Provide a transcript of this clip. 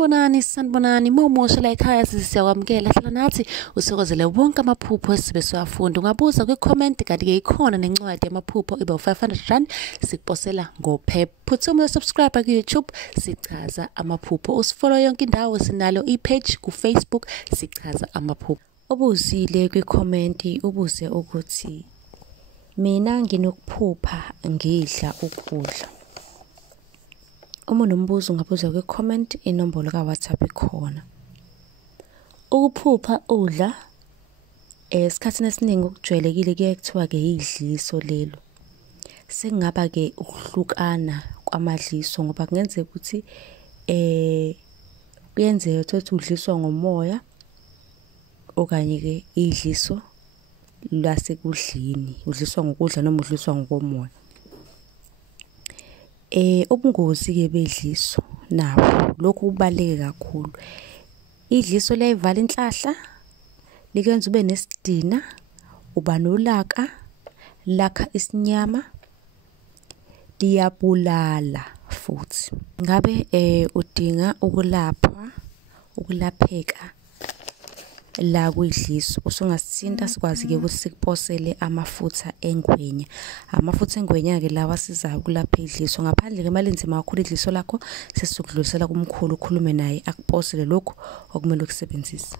Sanibonani momusha la ekhaya siyakwamukela hlala nathi usokozele wonke amaphupho esibe siwafunda. Ungabuza kwi-comment kanti-ke ikhona nencwadi yamaphupho iba u-500 sikuposela ngophepha. Phuthuma subscribe ku-YouTube sichaza amaphupho. Usifollow yonke indawo, sinalo i-page ku-Facebook sichaza amaphupho. Ubuzile kwi-comment ubuze ukuthi mina nginokuphupha ngidla ukudla. Uma unombuzo ungabuza kwi-comment, inombolo ka-WhatsApp ikhona. Ukuphupha udla esikhathini esiningi okujwayelekile kuye kuthiwa-ke idliso lelo. Sekungaba-ke ukuhlukana kwamadliso ngoba kungenzeka ukuthi kuyenzeka ukuthi udliswa ngomoya okanye-ke idliso lasekudleni, udliswa ngokudla noma udliswa ngokomoya. Ubungozi-ke bedliso nabo lokhu kubaleke kakhulu. Idliso liyayivala inhlahla, likwenza ube nesidina, uba nolaka, lakha isinyama, liyabulala futhi. Ngabe udinga ukulapheka la kuyidliso, usungasithinta sikwazi-ke ukuthi sikuposele amafutha engwenya. Amafutha engwenya-ke lawa asizayo ukulapha idliso. Ngaphandle-ke malinzima kakhulu idliso lakho, sesizokudlulisela kumkhulu, ukhulume naye akuposele lokhu okumele ukusebenzise.